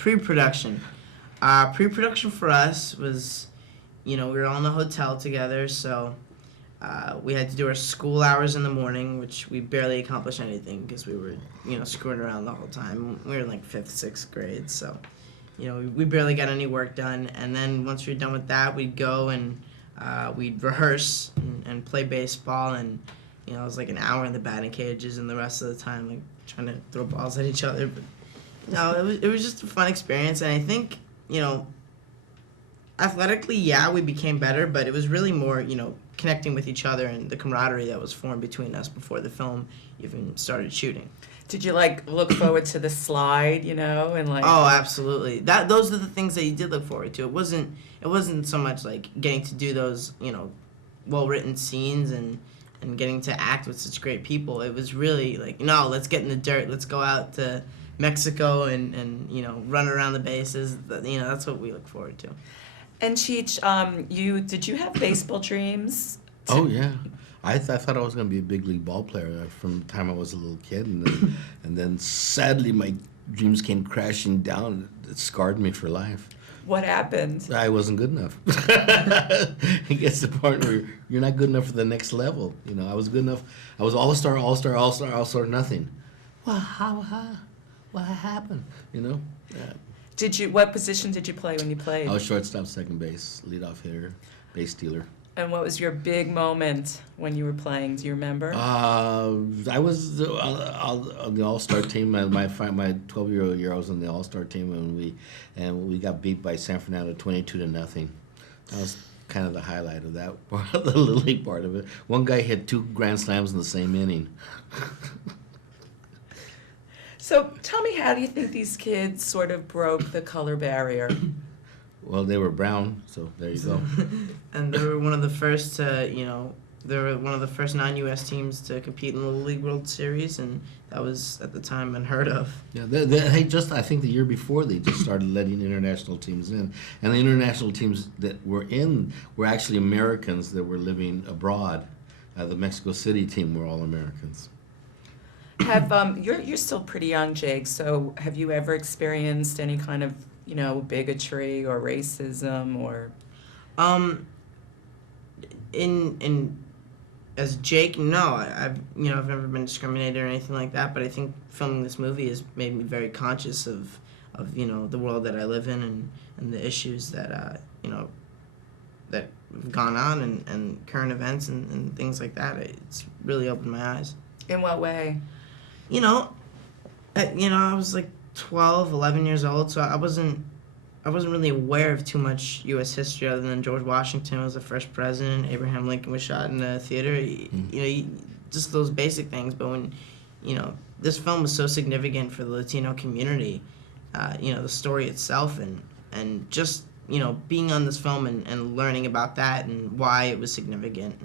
pre-production. Pre-production for us was, we were all in the hotel together, so we had to do our school hours in the morning, which we barely accomplished anything because we were, screwing around the whole time. We were in like 5th, 6th grade, so, we barely got any work done. And then once we were done with that, we'd go and we'd rehearse and play baseball, and, it was like an hour in the batting cages, and the rest of the time, like, trying to throw balls at each other. But, no, it was just a fun experience, and I think, athletically, yeah, we became better, but it was really more, connecting with each other and the camaraderie that was formed between us before the film even started shooting. Did you look forward to the slide, and like? Oh, absolutely. Those are the things that you did look forward to. It wasn't so much like getting to do those, well-written scenes and getting to act with such great people. It was really like, no, let's get in the dirt. Let's go out to Mexico and run around the bases. That's what we look forward to. And Cheech, did you have baseball dreams? Oh yeah, I thought I was going to be a big league ball player from the time I was a little kid, and then sadly my dreams came crashing down. It scarred me for life. What happened? I wasn't good enough. It gets to the point where you're not good enough for the next level. I was good enough. I was all-star, nothing. Well, what happened? Yeah. What position did you play when you played? I was shortstop, second base, leadoff hitter, base stealer. And what was your big moment when you were playing? Do you remember? I was on the All-Star team. My 12-year-old year, I was on the All-Star team, and we got beat by San Fernando 22-0. That was kind of the highlight of that part, the little league part of it. One guy hit 2 grand slams in the same inning. So tell me, how do you think these kids sort of broke the color barrier? Well, they were brown, so there you go. And they were one of the first to, they were one of the first non-U.S. teams to compete in the League World Series, and that was, at the time, unheard of. Yeah, I think the year before, they just started letting international teams in. And the international teams that were in were actually Americans that were living abroad. The Mexico City team were all Americans. You're still pretty young, Jake, so have you ever experienced any kind of, bigotry or racism or? As Jake, no, I've never been discriminated or anything like that, but I think filming this movie has made me very conscious of the world that I live in and the issues that that have gone on and current events and things like that. It's really opened my eyes. In what way? I was like 12, 11 years old, so I wasn't really aware of too much U.S. history other than George Washington was the first president, Abraham Lincoln was shot in a theater, just those basic things. But when, this film was so significant for the Latino community, the story itself and just, being on this film and learning about that and why it was significant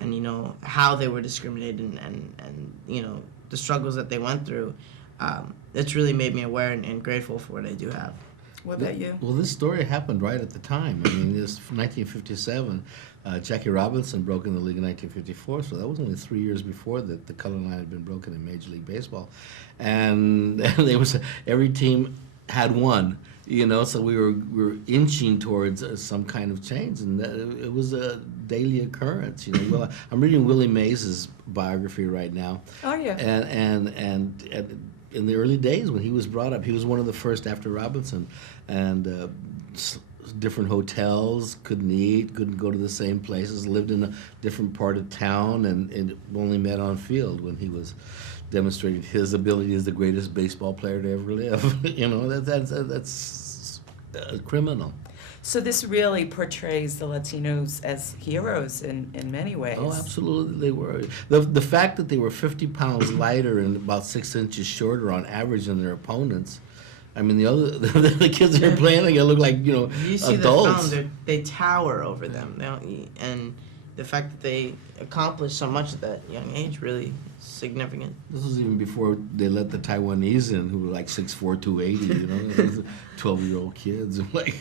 and how they were discriminated and the struggles that they went through, it's really made me aware and grateful for what I do have. What about you? Well, this story happened right at the time. I mean, this 1957. Jackie Robinson broke in the league in 1954, so that was only 3 years before that the color line had been broken in Major League Baseball, and every team had one. So we were inching towards some kind of change, and it was a daily occurrence. Well, I'm reading Willie Mays' biography right now. Oh yeah. And in the early days when he was brought up, he was one of the first after Robinson, and different hotels, couldn't eat, couldn't go to the same places, lived in a different part of town, and only met on field when he was demonstrating his ability as the greatest baseball player to ever live. That's criminal. So this really portrays the Latinos as heroes in many ways. Oh, absolutely, they were. The fact that they were 50 pounds lighter and about 6 inches shorter on average than their opponents. I mean, the kids that are playing, they look like you see adults. the film, they tower over them. They don't, and the fact that they accomplished so much at that young age really significant. This was even before they let the Taiwanese in, who were like 6'4", 280, you know, these 12-year-old kids. I'm like,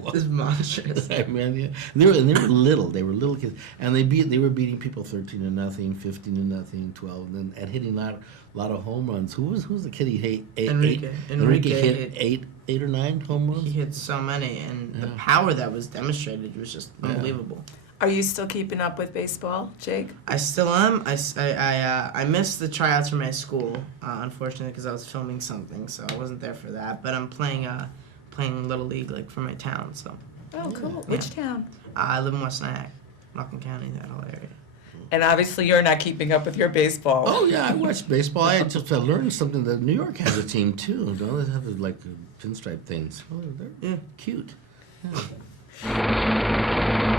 what? This is monstrous. I mean, yeah. They were little. They were little kids, and they were beating people 13-0, 15-0, 12, and hitting a lot of home runs. Who's the kid he hit? Enrique hit eight or 9 home runs. He hit so many, and the power that was demonstrated was just unbelievable. Are you still keeping up with baseball, Jake? I still am. I missed the tryouts for my school, unfortunately, because I was filming something, so I wasn't there for that. But I'm playing Little League, like, for my town, so. Oh, cool. Yeah. Which town? I live in West Nyack, Rockland County, that whole area. And obviously you're not keeping up with your baseball. Oh yeah, I watched baseball. I just learned something that New York has a team too. Don't they have like pinstripe things? Oh, they're cute. Yeah.